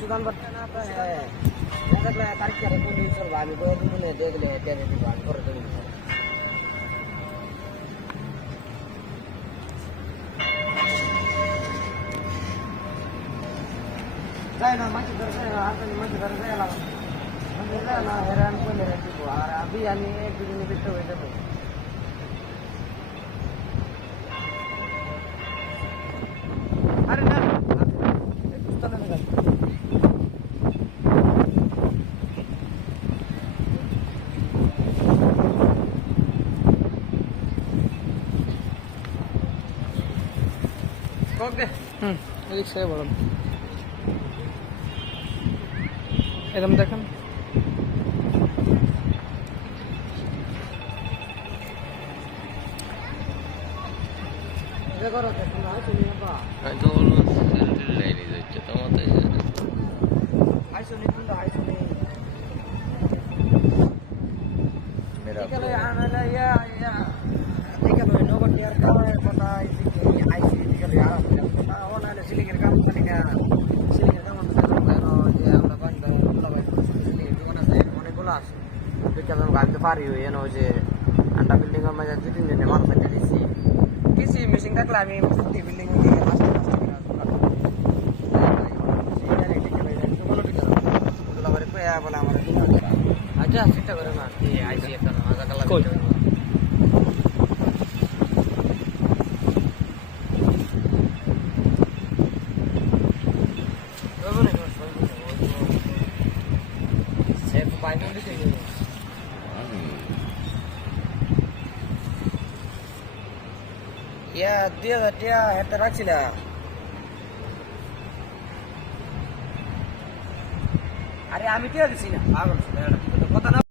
Sudan বাড়তে না দেখলে তারিখ করে কোন দিন চলবো আমি তো মনে দেখলে টেনে দিব আমি করে দেবো যাই না মাছি ধরে যায় না হাতে মাছি ধরে যায় না হেরান করে দিব আর আমি এক দুদিনে ব্যস্ত হয়ে যাবো আরে না এদিক থেকে বলুন এরকম দেখেন পারি যে আন্ডা বিল্ডিং এর মাঝে 2-3 দিনে মানুষ একটা দিচ্ছি কিছু মেশিন থাকলে আমি বিল্ডিং আচ্ছা চিন্তা করে না আইসি একটা হাজার কালা dia heteroksida আরে আমি টিয়া দিছি না পাগল কথা না